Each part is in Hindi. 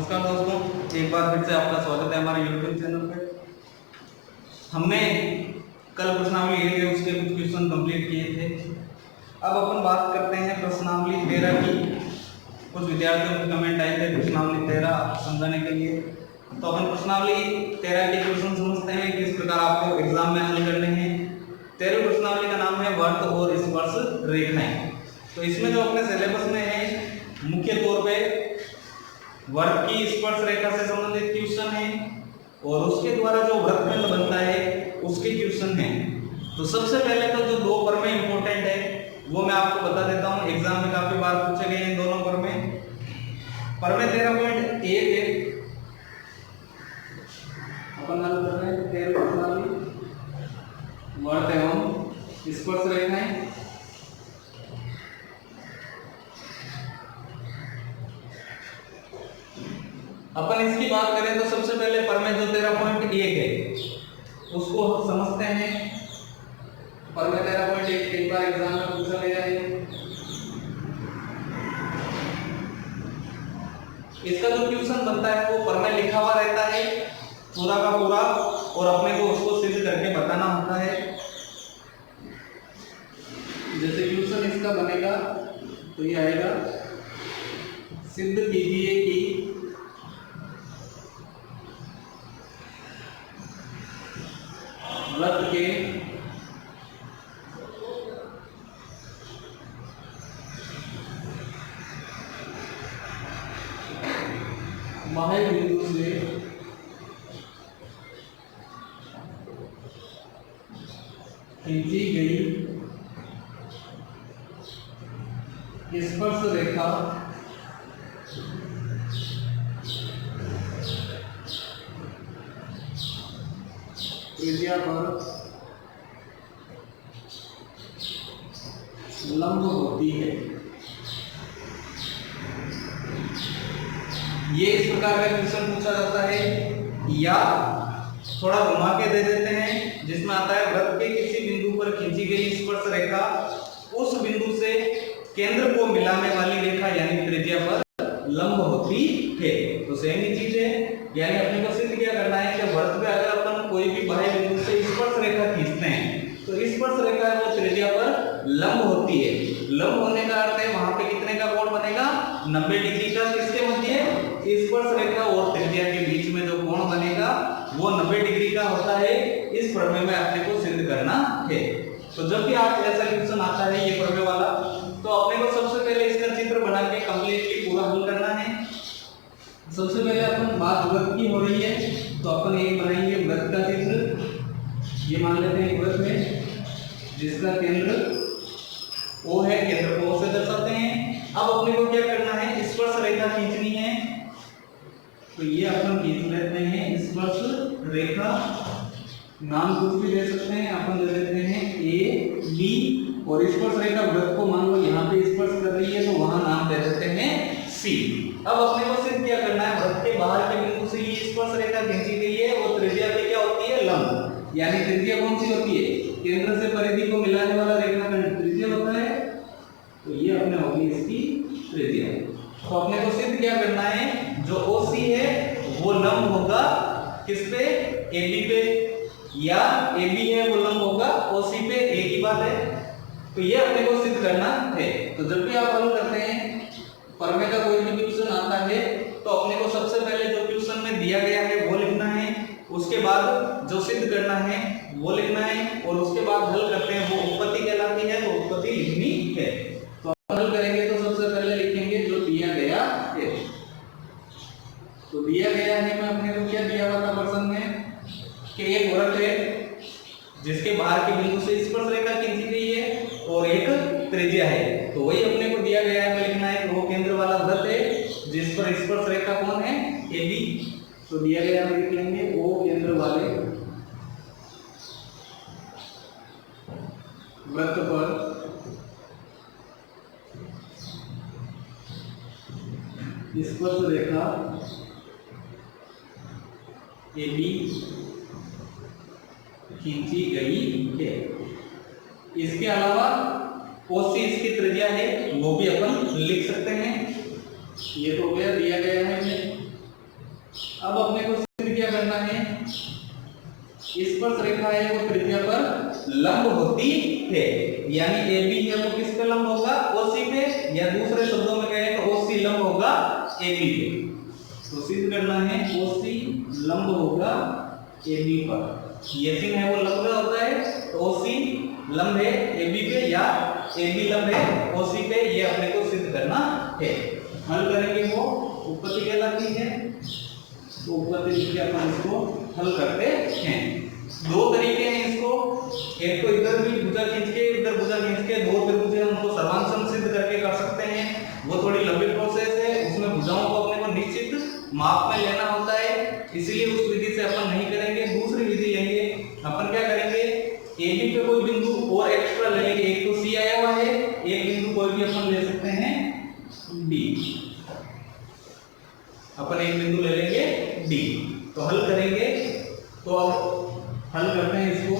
नमस्कार दोस्तों, एक बार फिर से आपका स्वागत है हमारे YouTube चैनल पे। हमने कल प्रश्नावली 1 है उसके कुछ क्वेश्चन कंप्लीट किए थे। अब अपन बात करते हैं प्रश्नावली 13 की। कुछ विद्यार्थियों के कमेंट आए थे प्रश्नावली 13 समझाने के लिए, तो अपन प्रश्नावली 13 के क्वेश्चन समझते हैं किस प्रकार आपको एग्जाम में हल करने हैं। 13 प्रश्नावली का नाम है वर्त और स्पर्श रेखाएं। तो इसमें जो अपने सिलेबस में है मुख्य तौर पे वर्त की स्पर्श रेखा से संबंधित क्वेश्चन है और उसके द्वारा जो वृत्तखंड बनता है उसके क्वेश्चन है। तो सबसे पहले तो जो दो प्रमेय इंपॉर्टेंट है वो मैं आपको बता देता हूं, एग्जाम में काफी बार पूछे गए हैं दोनों प्रमेय। प्रमेय 13.1 है, अपन हल कर रहे हैं 13 प्रश्नावली वर्त एवं स्पर्श रेखाएं। अपन इसकी बात करें तो सबसे पहले प्रमेय जो 13.1 है उसको हम समझते हैं। प्रमेय 13.1 कई बार एग्जाम में पूछा गया है। इसका जो क्वेश्चन बनता है वो प्रमेय लिखा हुआ रहता है पूरा का पूरा और अपने को उसको सिद्ध करके बताना होता है। जैसे क्वेश्चन इसका बनेगा तो ये आएगा, सिद्ध कीजिए कि वृत्त के बाह्य बिंदु से खींची गई स्पर्श रेखा त्रिज्या पर लंब होती है। ये इस प्रकार का क्वेश्चन पूछा जाता है, या थोड़ा घुमा के दे देते हैं जिसमें आता है वृत्त के किसी बिंदु पर खींची गई स्पर्श रेखा उस बिंदु से केंद्र को मिलाने वाली रेखा यानी त्रिज्या पर लंब होती है। तो सेम ही चीज है, यानी अपने को सिद्ध क्या करना है कि वृत्त पे अगर अपन कोई भी बाह्य बिंदु से स्पर्श रेखा खींचते हैं तो स्पर्श रेखा है वो त्रिज्या पर लंब होती है। लंब होने का अर्थ है वहां पे कितने का कोण बनेगा, 90 डिग्री का। किसके मध्य, स्पर्श रेखा और त्रिज्या के बीच में जो कोण बनेगा वो 90 डिग्री का होता है। इस प्रमेय में अपने को सिद्ध करना है। तो जब भी आप ऐसा क्वेश्चन आता है ये प्रमेय वाला, तो अपने को सबसे पहले इसका चित्र बना के कंप्लीटली पूरा हल करना है। सबसे पहले अपन बात वृत्त की हो रही है तो अपन ये बनाएंगे वृत्त का चित्र। ये मान लेते हैं वृत्त में जिसका केंद्र O है, केंद्र को O से दर्शाते हैं। अब अपने को क्या करना है, स्पर्श रेखा खींचनी है। तो ये अपन खींच लेते हैं स्पर्श रेखा, नाम कुछ भी दे सकते हैं, अपन दे देते हैं A B, और स्पर्श रेखा वृत्त को मान लो यहाँ पे स्पर्श कर रही है तो वहां नाम दे देते हैं C। अब अपने को सिर्फ क्या करना है, वृत्त के बाहर के बिंदु से ये स्पर्श रेखा खींची गई है वो त्रिज्या पे क्या होती है, लंब। यानी त्रिज्या कौन सी होती है, केंद्र से परिधि को मिलाने वाला रेखाखंड त्रिज्या होता है। तो ये अपने होगी इसकी त्रिज्या। तो अपने को सिर्फ क्या करना है, जो OC है वो लंब होगा किस पे, AB पे, या AB है वो लंब होगा OC पे, एक ही बात है। तो ये अपने को सिद्ध करना है। तो जब भी आप हल करते हैं प्रमेय का कोई भी क्वेश्चन आता है तो अपने को सबसे पहले जो क्वेश्चन में दिया गया है वो लिखना है, उसके बाद जो सिद्ध करना है वो लिखना है, और उसके बाद हल करते हैं वो उत्पत्ति कहलाती है, तो उत्पत्ति लिखनी है। तो हल करेंगे तो सबसे पहले लिखेंगे जो दिया गया है। तो दिया गया है, मैं अपने को क्या दिया हुआ था प्रश्न में कि एक वृत्त है जिसके बाहर के बिंदु से स्पर्श रेखा खींची गई है और एक त्रिज्या है। तो वही अपने को दिया गया है, लिखना है कि वो केंद्र वाला वृत्त है जिस पर स्पर्श रेखा कौन है, AB। तो दिया गया हम लिख लेंगे O केंद्र वाले वृत्त पर स्पर्श रेखा AB खींची गई है। इसके अलावा OC इसकी त्रिज्या है वो भी अपन लिख सकते हैं। ये तो हो गया, दिया गया है हमें। अब अपने को सिद्ध क्या करना है, स्पर्श रेखा है वो त्रिज्या पर लंब होती है, यानी ए बी है वो किस पे लंब होगा, ओसी पे, या दूसरे शब्दों में कहें तो ओसी लंब होगा ए बी पे। तो सिद्ध करना है ओसी लंब होगा ए बी पर। ये चिन्ह है वो लंब होता है, तो ओसी लंब है ए बी पे या ए बी लंब है ओसी पे, ये अपने को सिद्ध करना है। हल करेंगे वो उत्पत्ति कहलाती है, तो उत्पत्ति लिख के अपन इसको हल करते हैं। दो तरीके हैं इसको, एक तो इधर भी भुजा खींच के इधर भुजा खींच के दो त्रिभुज है उनको सर्वांग सिद्ध करके कर सकते हैं, वो थोड़ी लंबी प्रोसेस है, उसमें भुजाओं को अपने को निश्चित माप में लेना होता है, इसलिए उस विधि से अपन नहीं करेंगे। दूसरी विधि लेंगे, अपन क्या करेंगे, ए बी पे कोई बिंदु और एक्स्ट्रा ले लेंगे, एक तो सी आया हुआ है, एक बिंदु कोई भी अपन ले सकते हैं डी, अपन एक बिंदु ले लेंगे डी। तो हल करेंगे, तो अब हल करते हैं इसको,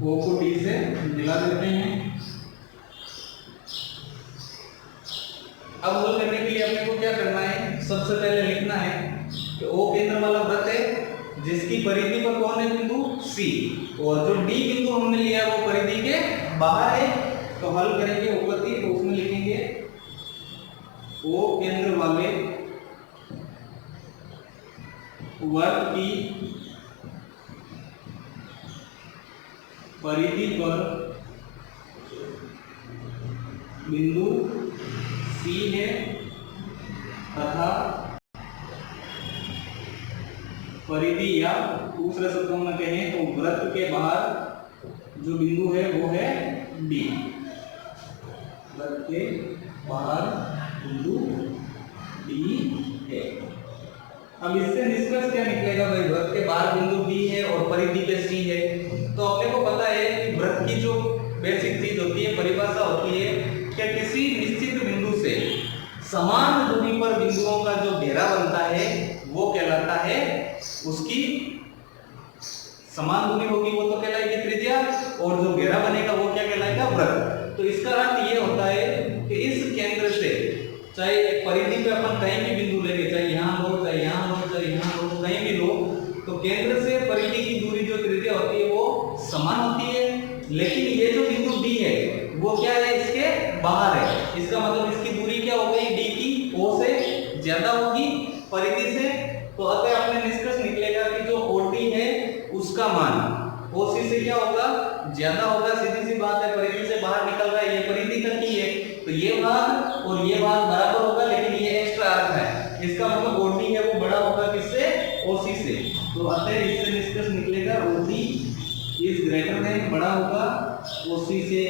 ओ को डी से मिला देते हैं। अब हल करने के लिए अपने को क्या करना है, सबसे पहले लिखना है कि ओ केंद्र वाला वृत्त है जिसकी परिधि पर कौन है बिंदु सी, और जो डी बिंदु हमने लिया वो परिधि के बाहर है। तो हल करेंगे उपपत्ति, तो उसमें लिखेंगे ओ केंद्र वाले वर्ग की परिधि पर बिंदु सी है तथा परिधि, या दूसरे शब्दों में कहें तो वृत्त के बाहर जो बिंदु है वो है डी, वृत्त के बाहर बिंदु डी है। अब इससे निष्कर्ष क्या निकलेगा भाई, वृत्त के बाहर बिंदु डी है और परिधि पे सी है, तो अपने को पता है कि वृत्त की जो बेसिक चीज होती है, परिभाषा होती है कि किसी निश्चित बिंदु से समान दूरी पर बिंदुओं का जो घेरा बनता है वो कहलाता है, उसकी समान दूरी होगी वो तो कहलाएगी त्रिज्या, और जो घेरा बनेगा वो क्या कहलाएगा, वृत्त। तो इसका अर्थ ये होता है कि इस केंद्र से, चाहे परिधि पे अपन कहीं भी बिंदु लेंगे, चाहे यहाँ लो, चाहे यहाँ लो, चाहे यहाँ लो, कहीं भी लो, तो केंद्र से परिधि की दूरी जो त्रिज्या होती है वो समान होती है, लेकिन ये जो बिंदु डी है वो क्या है, इसके बाहर है। इसका मतलब इसकी दूरी क्या हो गई, डी की ओ से ज्यादा होगी परिधि से। तो अतः अपने निष्कर्ष निकलेगा कि जो ओडी है उसका मान ओसी से क्या होगा, ज्यादा होगा। सीधी सी बात है, परिधि से बाहर निकल रहा है, ये परिधि तक ही है, तो ये भाग और ये भाग बराबर होगा, लेकिन ये एक्स्ट्रा अर्थ है, इसका मतलब ओडी है वो बड़ा होगा किससे, ओसी से। तो अतः इससे निष्कर्ष निकलेगा ओडी इज ग्रेटर देन, बड़ा होगा ओसी से।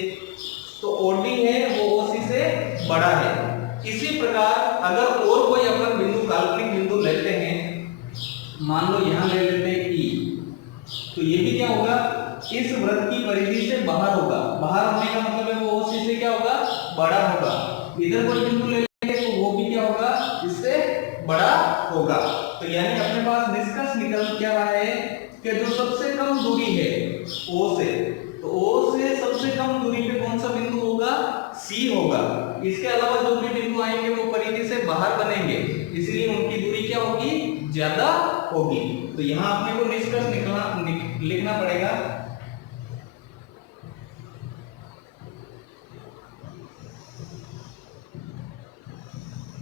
तो ओडी है वो ओसी से बड़ा है। इसी प्रकार अगर और कोई अपन बिंदु, काल्पनिक बिंदु लेते हैं, मान लो यहां ले लेते हैं ई, तो ये भी क्या होगा, इस वृत्त की परिधि से बाहर होगा। बाहर होने का मतलब है वो ओसी से क्या होगा, बड़ा होगा। इधर कोई बिंदु ले लेंगे तो वो भी क्या होगा, इससे बड़ा होगा। तो यानी अपने पास निष्कर्ष निकल क्या रहा है कि जो सबसे कम दूरी है ओ से, तो ओ से सबसे कम दूरी पे कौन सा बिंदु होगा, सी होगा। इसके अलावा जो भी बिंदु आएंगे वो परिधि से बाहर बनेंगे, इसलिए उनकी दूरी क्या होगी, ज्यादा होगी। तो यहाँ अपने को निष्कर्ष लिखना पड़ेगा,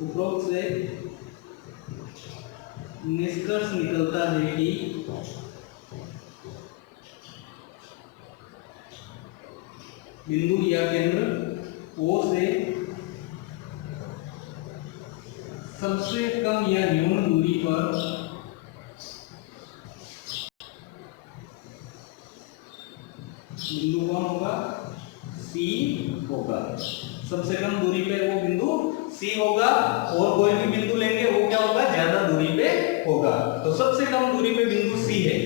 उपरोक्त से निष्कर्ष निकलता है कि बिंदु या केंद्र ओ से सबसे कम या न्यून दूरी पर बिंदु कौन होगा, सी होगा। सबसे कम दूरी पे वो बिंदु सी होगा, और कोई भी बिंदु लेंगे वो क्या होगा, ज्यादा दूरी पे होगा। तो सबसे कम दूरी पे बिंदु सी है।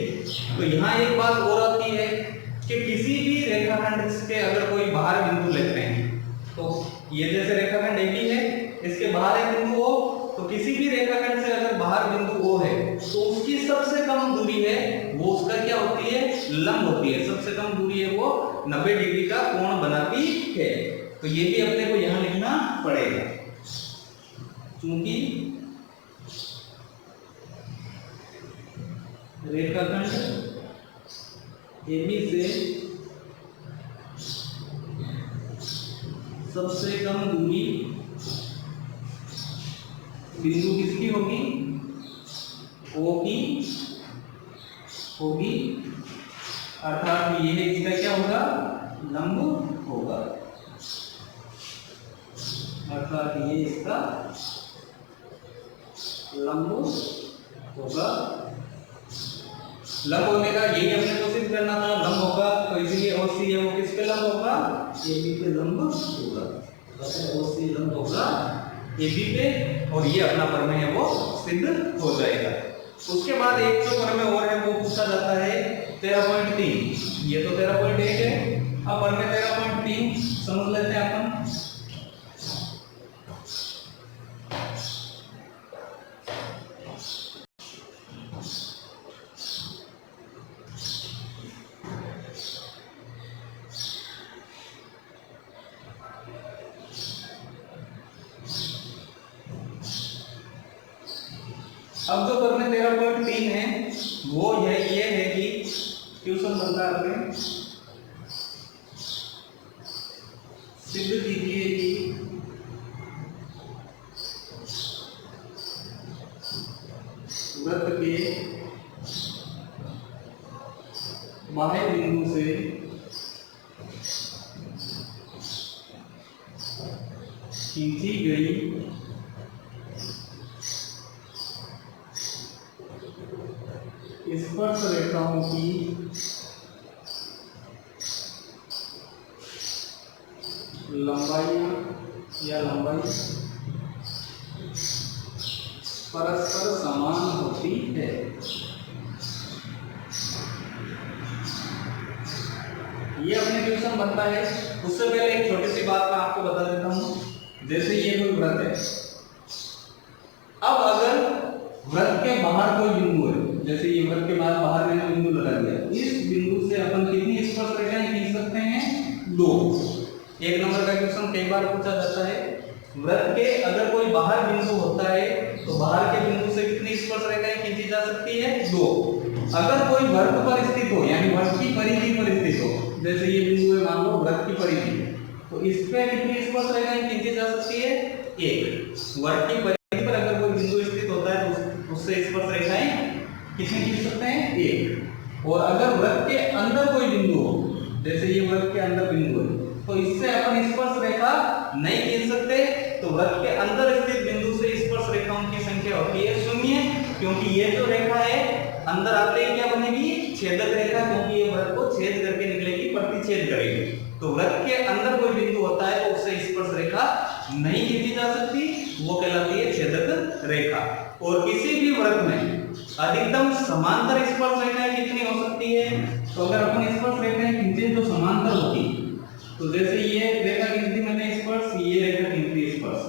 तो यहाँ एक बात और आती है कि किसी भी रेखाखंड के अगर कोई बाहर बिंदु लेते हैं, तो ये जैसे रेखाखंड AB है, इसके बाहर एक बिंदु O, तो किसी भी रेखाखंड से अगर बाहर बिंदु O है तो उसकी सबसे कम दूरी है वो उसका क्या होती है, लंब होती है। सबसे कम दूरी है वो 90 डिग्री का कोण बनाती है। तो ये भी अपने को यहाँ लिखना पड़ेगा, क्योंकि रेखाखंड AB से सबसे कम दूरी बिंदु किसकी होगी? O की होगी, अर्थात ये इसका क्या होगा? लंब होगा, अर्थात ये इसका लंब होगा। लंब होने का यही हमने कोशिश करना था, लंब होगा, तो इसलिए OC है वो किस पे लंब होगा? AB पे लंब होगा। OC लंब होगा AB पे, और ये अपना प्रमेय है वो सिद्ध हो जाएगा। उसके बाद एक जो प्रमेय और है वो पूछा जाता है 13.3। ये तो 13.1 है, अब प्रमेय 13.3 समझ लेते हैं अपन। अब जो प्रमेय 13.3 है वो ये है कि क्वेश्चन बनता है अपने, सिद्ध कीजिए कि वृत्त के बाह्य बिंदु से खींची गई स्पर्श रेखाओं की लंबाई परस्पर समान होती है। ये अपने क्वेश्चन बनता है। उससे पहले एक छोटी सी बात मैं आपको बता देता हूं। जैसे ये कोई वृत्त है, अब अगर वृत्त के बाहर कोई बिंदु है, जैसे ये वृत्त के बाहर मैंने बिंदु लगा दिया, इस बिंदु से अपन कितनी स्पर्श रेखाएं खींच सकते हैं? 2। एक नंबर का क्वेश्चन कई बार पूछा जाता है। वृत्त के अगर कोई बाहर बिंदु होता है तो बाहर के बिंदु से कितनी स्पर्श रेखाएं खींची जा सकती है? 2। अगर कोई वृत्त पर स्थित हो, यानी वृत्त की परिधि पर स्थित हो, जैसे ये बिंदु है, मान लो वृत्त की परिधि, तो इस पे कितनी स्पर्श रेखाएं खींची जा सकती है? 1। वृत्त की परिधि पर अगर कोई बिंदु स्थित होता है तो उससे स्पर्श रेखाएं कितनी खींच सकते हैं? 1। और अगर वृत्त के अंदर कोई बिंदु हो, जैसे ये वृत्त के अंदर बिंदु है, तो इससे अपन स्पर्श रेखा नहीं खींच सकते। तो वृत्त के अंदर स्थित बिंदु से स्पर्श रेखाओं की संख्या होती है 0, क्योंकि ये जो रेखा है अंदर आते ही क्या बनेगी? छेदक रेखा, क्योंकि ये वृत्त को छेद करके निकलेगी, प्रतिच्छेद करेगी। तो वृत्त के अंदर कोई बिंदु होता है तो उससे स्पर्श रेखा नहीं खींची जा सकती, वो कहलाती है छेदक रेखा। और किसी भी वृत्त में अधिकतम समांतर स्पर्श रेखाएं कितनी हो सकती है? तो अगर अपन स्पर्श रेखाएं खींचे तो समांतर होती, तो जैसे ये रेखा खींचती मैंने स्पर्श, ये रेखा खींचती स्पर्श,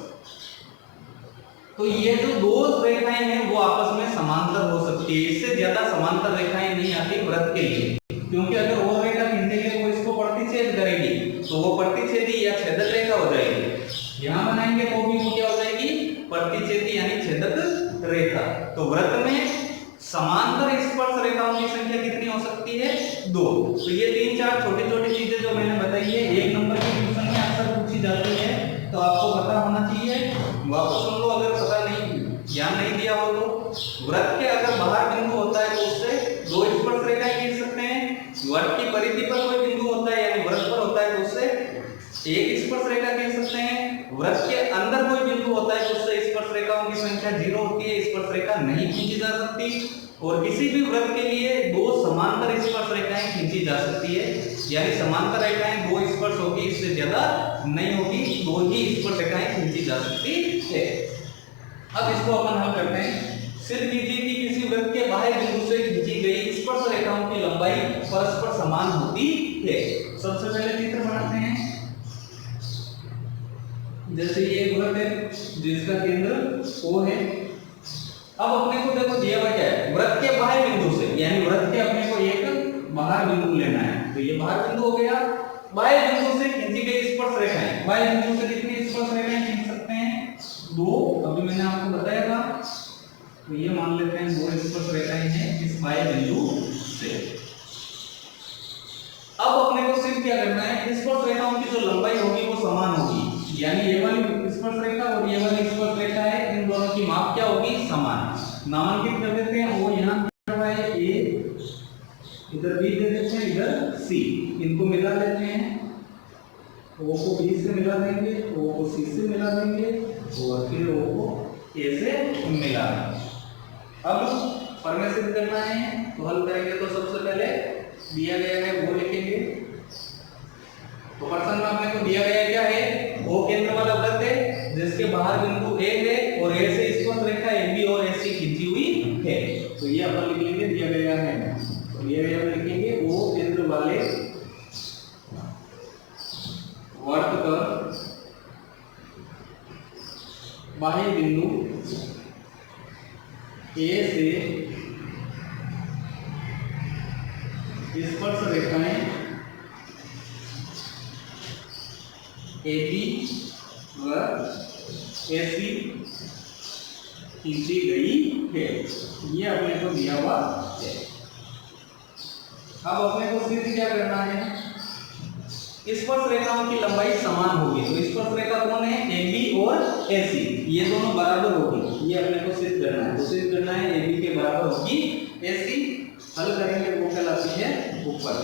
तो ये जो 2 रेखाएं हैं वो आपस में समांतर हो सकती है। इससे ज्यादा समांतर रेखाएं नहीं आती वृत्त के लिए, क्योंकि अगर और रेखा खींचेंगे वो इसको प्रतिच्छेद करेगी, तो वो प्रतिच्छेदी या छेदक रेखा हो जाएगी। यहां बनाएंगे तो भी वो क्या हो जाएगी? प्रतिच्छेदी यानी छेदक रेखा। तो वृत्त में समांतर स्पर्श रेखाओं की संख्या कितनी हो सकती है? 2। तो ये 3-4 छोटी-छोटी चीजें जो मैंने बताई है, 1 नंबर की क्वेश्चन में अक्सर पूछी जाती है, तो आपको पता होना चाहिए। वापस सुन लो अगर पता नहीं, ध्यान नहीं दिया हो तो। वृत्त के अगर बाहर बिंदु होता है तो उससे 2 स्पर्श रेखाएं खींच सकते हैं। वृत्त की परिधि पर कोई बिंदु होता है, यानी वृत्त पर होता है, तो उससे 1 स्पर्श रेखा खींच सकते हैं। वृत्त के अंदर कोई बिंदु होता है तो उससे स्पर्श रेखाओं की संख्या 0 होती है, स्पर्श रेखा नहीं खींची जा सकती। और किसी भी वृत्त के लिए 2 समांतर स्पर्श रेखाएं खींची जा सकती है, यानी समांतर रेखाएं 2 स्पर्श होगी, इससे ज्यादा नहीं होगी, 2 ही स्पर्श रेखाएं खींची जा सकती है। अब इसको अपन हल करते हैं। सिद्ध कीजिए कि किसी वृत्त के बाह्य बिंदु से खींची गई स्पर्श रेखाओं की लंबाई परस्पर समान होती है। सबसे पहले चित्र बनाते हैं। जैसे ये वृत्त है जिसका केंद्र O है। अब अपने को देखो दिया हुआ क्या है? वृत्त के बाह्य बिंदु से, यानी वृत्त के अपने को एक बाहर बिंदु लेना है, तो ये बाहर बिंदु हो गया। बाह्य बिंदु से खींची गई स्पर्श रेखाएं, बाह्य बिंदु से कितनी स्पर्श रेखाएं खींच सकते हैं? 2। अभी मैंने आपको बताया था, तो ये मान लेते हैं 2 स्पर्श रेखाएं हैं इस बाह्य बिंदु इधर बी दे देते हैं, इधर सी, इनको मिला लेते हैं, ओ को बी से मिला देंगे, ओ को सी से मिला देंगे और फिर ओ को ए से मिला देंगे। अब प्रमेय सिद्ध करना है तो हल करेंगे, तो सबसे पहले दिया गया है वो लिखेंगे। तो प्रश्न में अपने को दिया गया क्या है, ओ केंद्र वाला वृत्त है जिसके बाहर बिंदु ए है और ए से स्पर्श रेखा AB और AC खींची हुई है। तो ये अपन लिख लेंगे, दिया गया है, तो दिया गया में लिखेंगे ओ केंद्र वाले वर्त पर बाह्य बिंदु ए से स्पर्श रेखाएं AB व AC खींची गई है, ये अपने को दिया हुआ है। अब अपने को सिद्ध क्या करना है, स्पर्श रेखाओं की लंबाई समान होगी। तो स्पर्श रेखा कौन है, AB और AC, ये दोनों बराबर होगी, ये अपने को सिद्ध करना है। तो सिद्ध करना है AB के बराबर होगी AC, हल करेंगे वो कहलाती है ऊपर।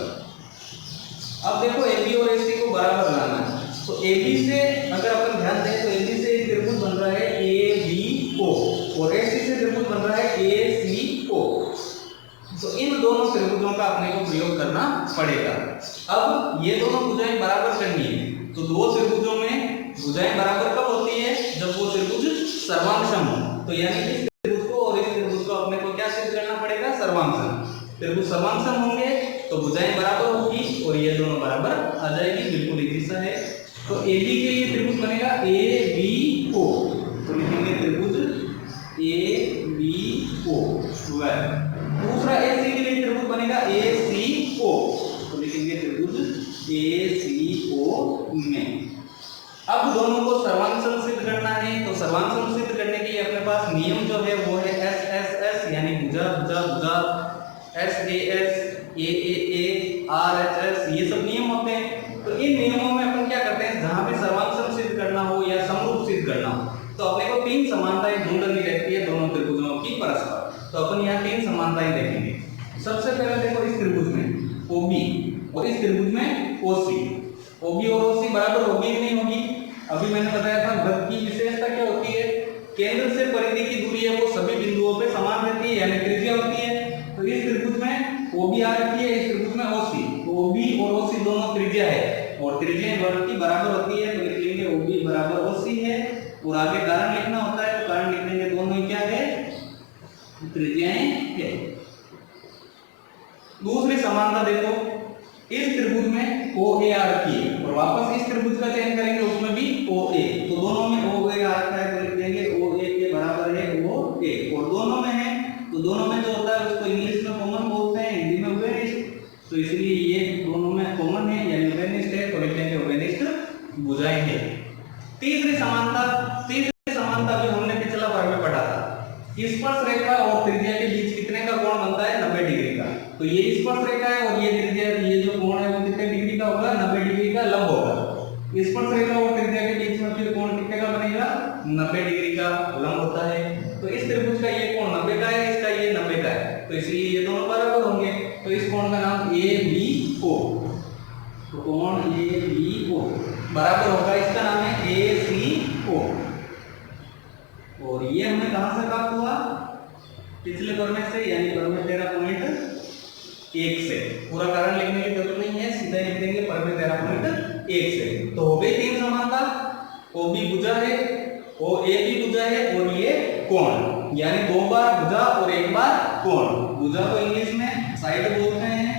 अब देखो AB और AC को बराबर लाना है, तो AB से अगर अपन ध्यान दें तो AB से त्रिभुज बन रहा है ABO और AC से त्रिभुज बन रहा है ACO। तो इन दोनों त्रिभुजों का अपने को प्रयोग करना पड़ेगा। अब ये दोनों भुजाएं बराबर करनी है, तो दो त्रिभुजों में भुजाएं बराबर कब होती है, जब वो त्रिभुज सर्वांगसम हो। तो यानी कि इस त्रिभुज को और इस त्रिभुज को अपने को क्या सिद्ध करना पड़ेगा, सर्वांगसम। त्रिभुज सर्वांगसम होंगे तो भुजाएं बराबर होगी और ये दोनों बराबर आ जाएगी, बिल्कुल इजी सा है। तो AB के लिए त्रिभुज बनेगा ABO, तो लिखेंगे त्रिभुज ABO। दूसरा AC के लिए त्रिभुज बनेगा ACO, तो लिखेंगे त्रिभुज ACO में। अब दोनों को सर्वांगसम सिद्ध करना है, तो सर्वांगसम सिद्ध करने के लिए अपने पास नियम जो है वो है SSS, यानी भुजा भुजा भुजा, SAS AAA RHS, ये सब नियम होते हैं। तो इन नियमों में अपन क्या करते हैं, जहां पे सर्वांगसम सिद्ध करना हो या समरूप सिद्ध करना हो, तो अपने को तीन समानताएं ढूंढनी रहती है दोनों त्रिभुजों की परस्पर। तो अपन यहाँ तीन समानताएं देखेंगे। सबसे पहले देखो इस त्रिभुज में OB और इस त्रिभुज में OC, OB और OC बराबर होगी नहीं होगी। अभी मैंने बताया था वृत्त की विशेषता क्या होती है, केंद्र से परिधि की दूरी है वो सभी बिंदुओं पे समान रहती है, यानी त्रिज्या होती है। तो इस त्रिभुज में OB आ रखी है, इस त्रिभुज में OC, तो OB और OC दोनों त्रिज्या है और त्रिज्या वृत्त की बराबर होती है, तो लिख लेंगे OB बराबर OC है। और आगे कारण लिखना होता है, तो कारण लिख लेंगे दोनों ही क्या है, त्रिज्याएं है। दूसरी समानता देखो, इस त्रिभुज में OA आ रखी है और वापस इस त्रिभुज का चयन करेंगे उसमें भी OA, तो दोनों में OA आ रखा है, तो लिख देंगे OA के बराबर है OA। और दोनों में है तो दोनों में जो होता है उसको इंग्लिश में कॉमन बोलते हैं, हिंदी में वेनिस्ट, तो इसलिए ये दोनों में कॉमन है यानी वेनिस्ट है, तो लिख देंगे वेनिस्ट भुजाएं है। तीसरी समानता भी हमने पिछला वर्ग में पढ़ा था, स्पर्श रेखा और त्रिज्या के बीच कितने का कोण बनता है, 90 डिग्री का। तो ये स्पर्श रेखा है और ये त्रिज्या, ये जो कोण है वो कितने डिग्री का होगा, 90 डिग्री का लंब होगा। स्पर्श रेखा और त्रिज्या के बीच में फिर कोण कितने का बनेगा, 90 डिग्री का लंब होता है। तो इस त्रिभुज का ये कोण 90 का है, इसका ये 90 का है, तो इसलिए ये दोनों बराबर होंगे। तो इस कोण का नाम ABO, तो कोण ABO बराबर होगा, इसका नाम है ACO। और ये हमें कहां से प्राप्त हुआ, पिछले प्रमेय से, यानी प्रमेय 13.1 से। पूरा कारण लिखने की जरूरत नहीं है, सीधा लिख देंगे प्रमेय 13.1 से। तो हो गई तीन समानता, OB भुजा है, OAB भुजा है और ये कोण, यानी दो बार भुजा और एक बार कोण। भुजा को इंग्लिश में साइड बोलते हैं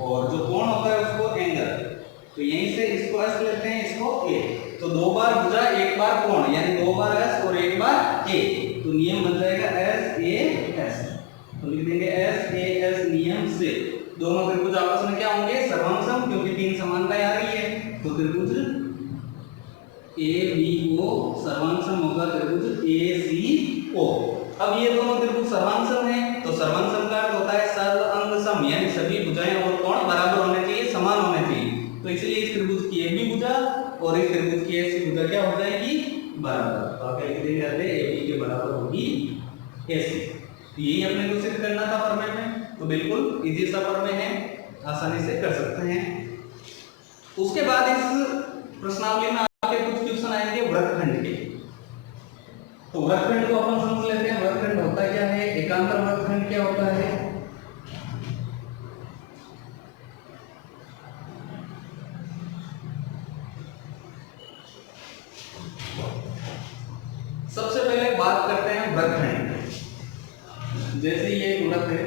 और जो कोण होता है उसको एंगल। तो यहीं से इसको S लेते हैं, इसको A। तो दो बार भुजा एक बार कोण, यानी दो बार S और एक बार A, तो नियम बन जाएगा SAS। तो लिख देंगे SAS नियम से दोनों त्रिभुज आपस में क्या होंगे, सर्वांगसम, क्योंकि तीन समानताएं आ रही है। तो त्रिभुज ABO सर्वांगसम होगा त्रिभुज ACO। अब ये दोनों त्रिभुज सर्वांगसम है, तो सर्वांगसम का अर्थ होता है सर्वांगसम, यानी सभी भुजाएं और कोण बराबर होने चाहिए, समान होने चाहिए। तो इसलिए इस त्रिभुज की AB भुजा और इस त्रिभुज की AC भुजा क्या हो जाएगी, बराबर। तो आप लिख देंगे AB के बराबर होगी AC। तो यही अपने को सिद्ध करना था प्रमेय में। तो बिल्कुल इजी सफर में है, आसानी से कर सकते हैं। उसके बाद इस प्रश्नावली में आपके कुछ क्वेश्चन आएंगे वृत्तखंड के। तो वृत्तखंड को अपन समझ लेते हैं। वृत्तखंड होता क्या है, एकांतर वृत्तखंड क्या होता है। सबसे पहले बात करते हैं वृत्तखंड। जैसे ये एक वृत्त है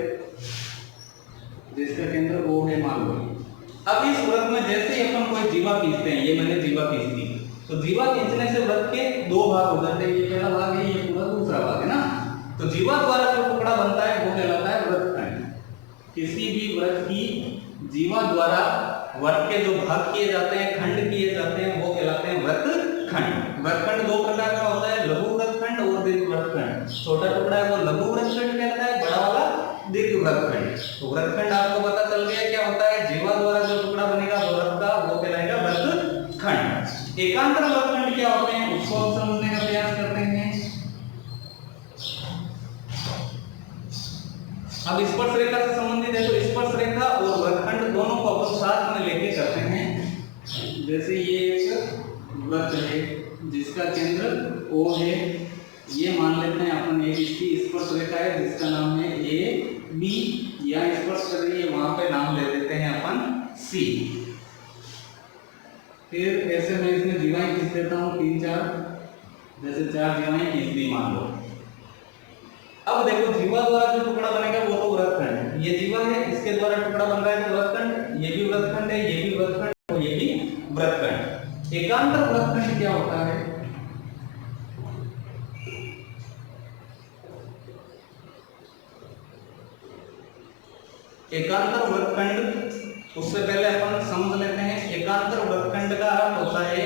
जिसका केंद्र O है मान लो। अब इस वृत्त में जैसे ही अपन कोई जीवा खींचते हैं, ये मैंने जीवा खींच दी, तो जीवा खींचने से वृत्त के दो भाग हो जाते हैं। ये पहला भाग है, ये पूरा दूसरा भाग है ना। तो जीवा द्वारा जो टुकड़ा बनता है वो कहलाता है वृत्तखंड। किसी भी वृत्त की जीवा द्वारा वृत्त के जो भाग किए जाते हैं, खंड किए जाते हैं, वो कहलाते हैं वृत्तखंड। वृत्तखंड दो प्रकार का होता है, लघु वृत्तखंड और दीर्घ वृत्तखंड। छोटा टुकड़ा है वो लघु वृत्तखंड कहलाता है, बड़ा वाला दीर्घ वृत्तखंड। तो वृत्तखंड आपको पता चल गया क्या होता है। जीवा द्वारा जो टुकड़ा बनेगा वृत्त का वो कहलाएगा वृत्तखंड। एकांतर वृत्तखंड क्या होते हैं उसको हम समझने का प्रयास करते हैं। अब स्पर्श रेखा से संबंधित है, तो स्पर्श रेखा और वृत्तखंड दोनों को अपन साथ में लेके करते हैं। जैसे ये एक वृत्त है जिसका केंद्र O है, ये मान लेते हैं अपन एक इसकी स्पर्श रेखा है जिसका नाम है AB, या स्पर्श कर रही है वहां पे नाम ले देते हैं अपन C। फिर ऐसे मैं इसमें जीवाएं खींच देता हूँ 3-4, जैसे 4 जीवाएं खींच दी मान लो। अब देखो जीवा द्वारा जो टुकड़ा बनेगा वो तो वृत्तखंड है। ये जीवा है, इसके द्वारा टुकड़ा बन रहा है तो वृत्तखंड, ये भी वृत्तखंड है, ये भी वृत्तखंड और ये भी वृत्तखंड। एकांतर वृत्तखंड क्या होता है। एकांतर वृत्तखंड, उससे पहले अपन समझ लेते हैं एकांतर वृत्तखंड का अर्थ होता है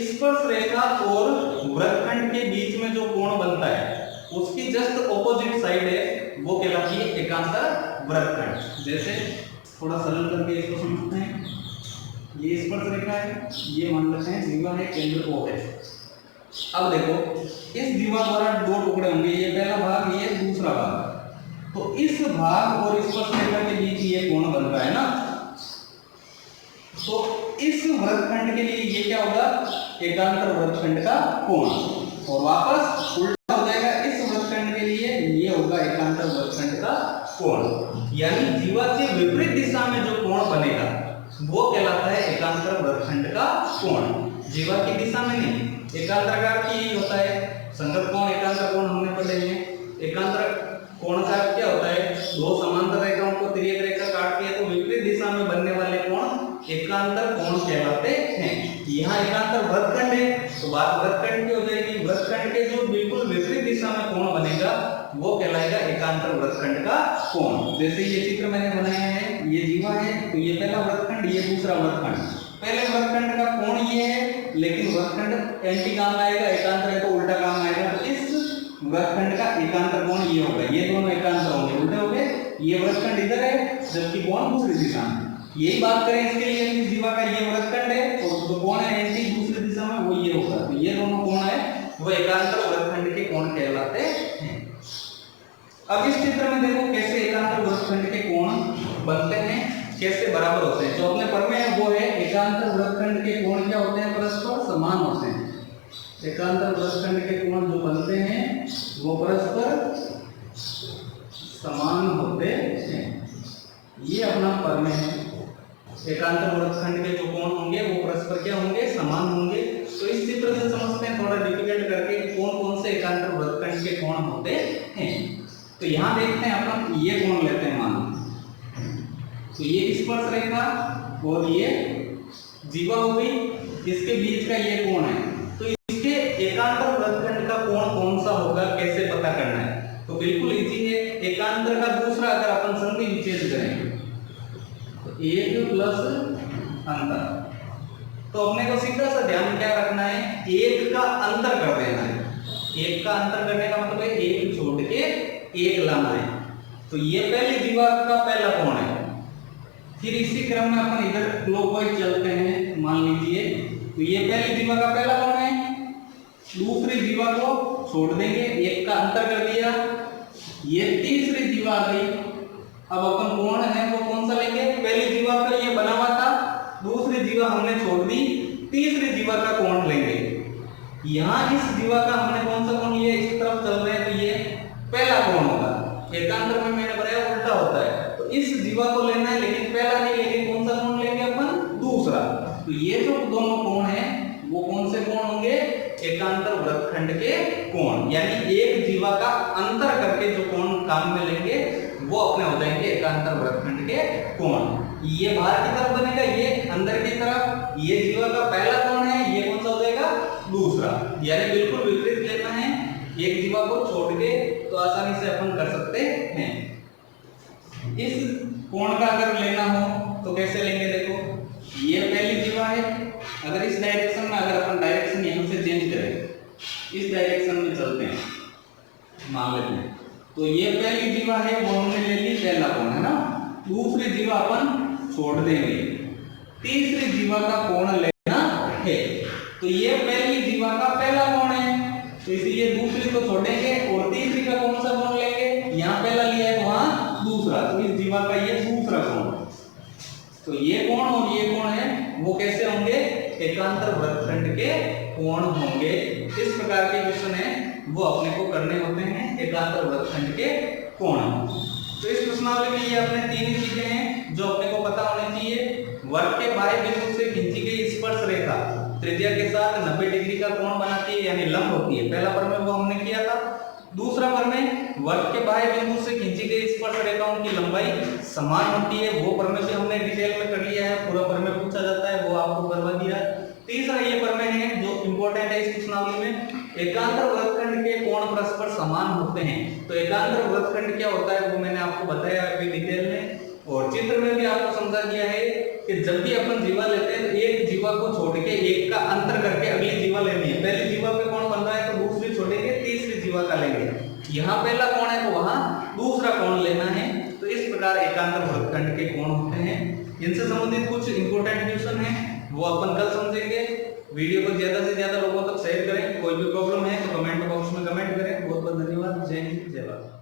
स्पर्श रेखा और वृत्तखंड के बीच में जो कोण बनता है उसकी जस्ट ऑपोजिट साइड है वो कहलाती है एकांतर वृत्तखंड। जैसे थोड़ा सरल करके इसको समझते हैं। ये स्पर्श रेखा है, ये मान लेते हैं जीवा है, केंद्र O है। अब देखो इस जीवा द्वारा दो टुकड़े होंगे, ये पहला भाग, ये दूसरा भाग। तो इस भाग और स्पर्श रेखा के बीच ये कोण बन रहा है ना, तो इस वृत्तखंड के लिए ये क्या होगा, एकांतर वृत्तखंड का कोण। और वापस उल्टा हो जाएगा, इस वृत्तखंड के लिए ये होगा एकांतर वृत्तखंड का कोण। यानी जीवा से विपरीत दिशा में जो कोण बनेगा वो कहलाता है एकांतर वृत्तखंड का कोण। जीवा की दिशा में नहीं, एकांतर का अर्थ यही होता है। संगत कोण, एकांतर कोण हमने पढ़े हैं। एकांतर कोण का अर्थ क्या होता है, दो समांतर रेखाओं को तिर्यक रेखा काटती है तो विपरीत दिशा में बनने वाले कोण एकांतर कोण कहलाते हैं। यहाँ एकांतर वृत्तखंड है तो बात वृत्तखंड की हो जाएगी। वृत्तखंड के जो बिल्कुल विपरीत दिशा में कोण बनेगा वो कहलाएगा एकांतर वृत्तखंड का कोण। जैसे ये चित्र मैंने बनाया है, ये जीवा है तो ये पहला वृत्तखंड, ये दूसरा वृत्तखंड। पहले वृत्तखंड का कोण ये है, लेकिन वृत्तखंड एंटी काम आएगा, एकांतर है तो उल्टा काम आएगा। तो इस वृत्तखंड का एकांतर कोण ये होगा, ये दोनों एकांतर होंगे, उल्टे हो गए। ये वृत्तखंड इधर है जबकि कोण दूसरी दिशा में। यही बात करें इसके लिए, इस जीवा का ये वृत्तखंड है और जो कोण है एंटी दूसरी दिशा में वो ये होगा। तो ये दोनों कोण है वो एकांतर वृत्तखंड के कोण कहलाते हैं। अब इस चित्र में देखो कैसे एकांतर वृत्तखंड के कोण बनते हैं, कैसे बराबर होते हैं। जो अपने प्रमेय है वो है एकांतर वृत्तखंड के कोण क्या होते हैं, परस्पर समान होते हैं। एकांतर वृत्तखंड के कोण जो बनते हैं वो परस्पर समान होते हैं। ये अपना प्रमेय है। एकांतर वृत्तखंड के जो कोण होंगे वो परस्पर क्या होंगे, समान होंगे। तो इस चित्र से समझते हैं थोड़ा डिफिकल्ट करके कौन कौन से एकांतर वृत्तखंड के कोण होते हैं। तो यहाँ देखते हैं अपन, ये कोण लेते हैं मान, तो ये स्पर्श रेखा और ये जीवा हो गई, इसके बीच का ये कोण है। तो इसके एकांतर वृत्तखंड का कोण कौन सा होगा, कैसे पता करना है। तो बिल्कुल इजी है। एकांतर का दूसरा अगर अपन संधि विच्छेद करें तो एक प्लस अंतर, तो अपने को सीधा सा ध्यान क्या रखना है, एक का अंतर कर देना है। एक का अंतर करने का मतलब है एक छोड़ के एक लाना है। तो ये पहली दीवार का पहला कोण है। फिर इसी क्रम में अपन इधर क्लॉकवाइज चलते हैं, मान लीजिए तो ये पहली दीवार का पहला कोण है, दूसरी दीवार को छोड़ देंगे, एक का अंतर कर दिया, ये तीसरी दीवार गई, अब अपन कोण है वो कौन सा लेंगे, पहली जीवा पे ये बना हुआ था, दूसरी जीवा हमने छोड़ दी, तीसरी जीवा का कोण लेंगे। यहाँ इस जीवा का हमने कौन सा कोण लिया, इस तरफ चल रहे हैं तो ये पहला कोण होगा। एकांतर में मैंने बताया उल्टा होता है, तो इस जीवा को लेना है लेकिन पहला नहीं लेंगे, कौन सा कोण लेंगे अपन, दूसरा। तो ये जो दोनों कोण है वो कौन से कोण होंगे, एकांतर वृत्तखंड के कोण, यानी एक जीवा का अंतर करके जो कोण काम में लेंगे वो अपने हो जाएंगे एकांतर वृत्तखंड के कोण। ये बाहर की तरफ बनेगा, ये अंदर की तरफ, ये जीवा का पहला कोण है, ये कौन सा हो जाएगा, दूसरा। यानी बिल्कुल विपरीत लेना है, एक जीवा को छोड़ के तो आसानी से अपन कर सकते हैं। इस कोण का अगर लेना हो तो कैसे लेंगे, देखो ये पहली जीवा है, अगर इस डायरेक्शन में, अगर अपन डायरेक्शन यहां से चेंज करें, इस डायरेक्शन में चलते हैं मान लेते हैं, तो ये पहली जीवा है वो हमने ले ली, पहला कोण है ना, दूसरी जीवा अपन छोड़ देंगे, तीसरी जीवा का कोण लेना है। तो ये पहली जीवा का पहला कोण है, तो इसलिए दूसरी को छोड़ेंगे और तीसरी का कौन सा कोण लेंगे, यहाँ पहला लिया है तो वहां दूसरा, तो इस जीवा का ये दूसरा कोण। तो ये कोण और ये कोण है वो कैसे होंगे, एकांतर वृत्तखंड के कोण होंगे। इस प्रकार के क्वेश्चन है वो अपने को करने होते हैं एकांतर वृत्तखंड के कोण। तो इस प्रश्नावली में ये अपने तीन ही चीजें हैं जो अपने को पता होनी चाहिए। वर्ग के बाह्य बिंदु से खींची गई स्पर्श रेखा त्रिज्या के साथ 90 डिग्री का कोण बनाती है, यानी लंब होती है। पहला प्रमेय वो हमने किया था। दूसरा प्रमेय, वर्ग के बाह्य बिंदु से खींची गई स्पर्श रेखाओं की लंबाई समान होती है, वो प्रमेय भी हमने डिटेल में कर लिया है, पूरा प्रमेय पूछा जाता है वो आपको करवा दिया है। तीसरा ये प्रमेय है जो इंपॉर्टेंट है इस प्रश्नावली में, एकांतर वृत्तखंड के कोण परस्पर समान होते हैं। तो एकांतर वृत्तखंड क्या होता है वो मैंने आपको बताया अभी डिटेल में, और चित्र में भी आपको समझा दिया है कि जब भी अपन जीवा लेते हैं तो एक जीवा को छोड़ के एक का अंतर करके अगली जीवा लेनी है। पहली जीवा पे कोण बन रहा है तो दूसरी छोड़ेंगे, तीसरी जीवा का लेंगे। यहाँ पहला कोण है तो वहां दूसरा कोण लेना है। तो इस प्रकार एकांतर वृत्तखंड के कोण होते हैं। इनसे संबंधित कुछ इंपॉर्टेंट क्वेश्चन है वो अपन कल समझेंगे। वीडियो को ज्यादा से ज्यादा लोगों तक शेयर करें। कोई भी प्रॉब्लम है तो कमेंट बॉक्स में कमेंट करें। बहुत बहुत धन्यवाद। जय हिंद, जय भारत।